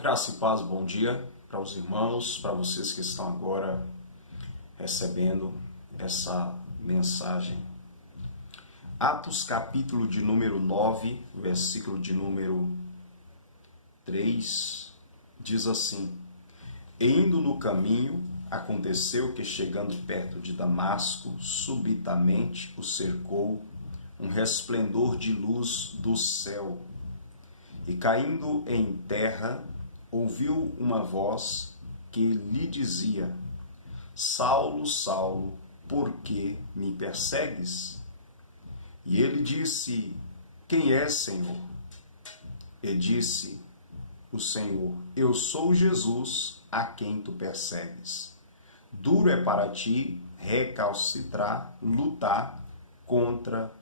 Graça e paz, bom dia para os irmãos, para vocês que estão agora recebendo essa mensagem. Atos capítulo de número 9, versículo de número 3, diz assim: E indo no caminho, aconteceu que chegando perto de Damasco, subitamente o cercou um resplendor de luz do céu. E caindo em terra, ouviu uma voz que lhe dizia: Saulo, Saulo, por que me persegues? E ele disse: Quem és, Senhor? E disse o Senhor: Eu sou Jesus, a quem tu persegues. Duro é para ti recalcitrar, lutar contra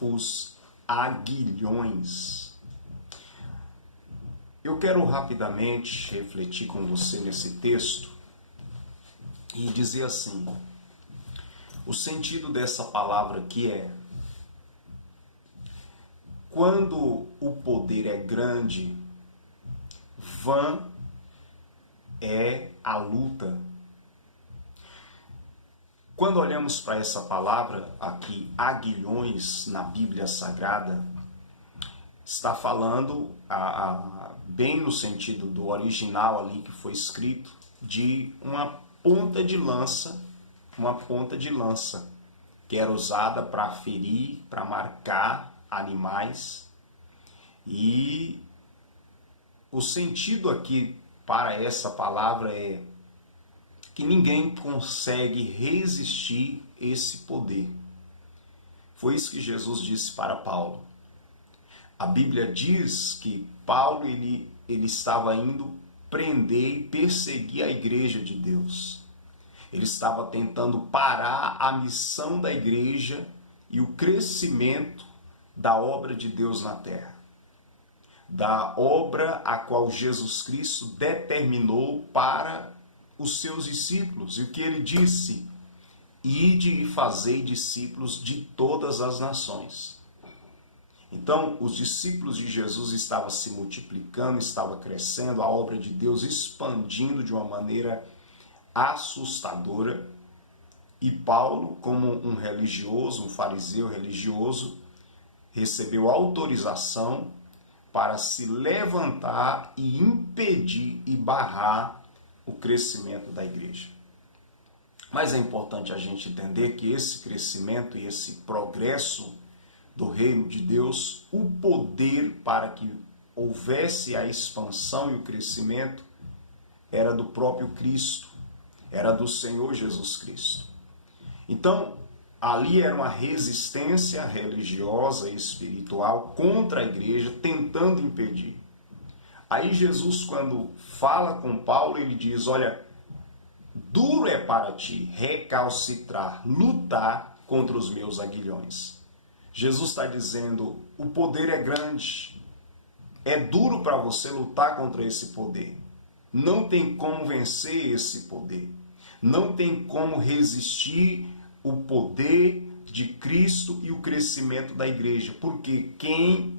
os aguilhões. Eu quero rapidamente refletir com você nesse texto e dizer assim: o sentido dessa palavra aqui é: quando o poder é grande, vã é a luta. Quando olhamos para essa palavra aqui, aguilhões, na Bíblia Sagrada, está falando, bem no sentido do original ali que foi escrito, de uma ponta de lança, que era usada para ferir, para marcar animais. E o sentido aqui para essa palavra é que ninguém consegue resistir esse poder. Foi isso que Jesus disse para Paulo. A Bíblia diz que Paulo ele estava indo prender e perseguir a igreja de Deus. Ele estava tentando parar a missão da igreja e o crescimento da obra de Deus na terra. Da obra a qual Jesus Cristo determinou para os seus discípulos. E o que ele disse? Ide e fazei discípulos de todas as nações. Então, os discípulos de Jesus estavam se multiplicando, estavam crescendo, a obra de Deus expandindo de uma maneira assustadora. E Paulo, como um religioso, um fariseu religioso, recebeu autorização para se levantar e impedir e barrar o crescimento da igreja. Mas é importante a gente entender que esse crescimento e esse progresso do reino de Deus, o poder para que houvesse a expansão e o crescimento era do próprio Cristo, era do Senhor Jesus Cristo. Então, ali era uma resistência religiosa e espiritual contra a igreja, tentando impedir. Aí Jesus, quando fala com Paulo, ele diz: olha, duro é para ti recalcitrar, lutar contra os meus aguilhões. Jesus está dizendo: o poder é grande, é duro para você lutar contra esse poder. Não tem como vencer esse poder. Não tem como resistir o poder de Cristo e o crescimento da igreja. Porque quem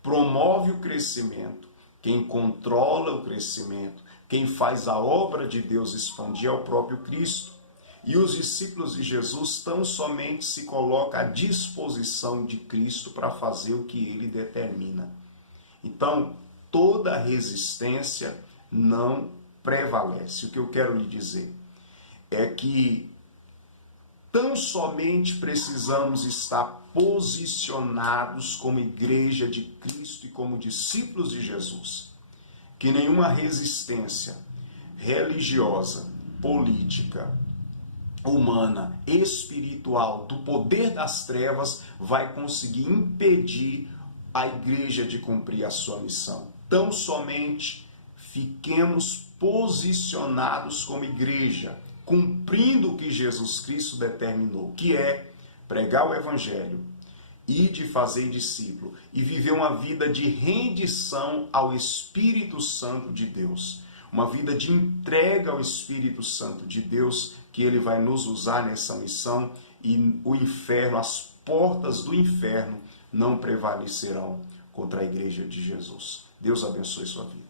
promove o crescimento, quem controla o crescimento, quem faz a obra de Deus expandir é o próprio Cristo. E os discípulos de Jesus tão somente se colocam à disposição de Cristo para fazer o que ele determina. Então, toda resistência não prevalece. O que eu quero lhe dizer é que tão somente precisamos estar posicionados como igreja de Cristo e como discípulos de Jesus, que nenhuma resistência religiosa, política, humana, espiritual, do poder das trevas vai conseguir impedir a igreja de cumprir a sua missão. Tão somente fiquemos posicionados como igreja, cumprindo o que Jesus Cristo determinou, que é pregar o evangelho, ide e fazer discípulo e viver uma vida de rendição ao Espírito Santo de Deus. Uma vida de entrega ao Espírito Santo de Deus, que ele vai nos usar nessa missão, e o inferno, as portas do inferno não prevalecerão contra a igreja de Jesus. Deus abençoe sua vida.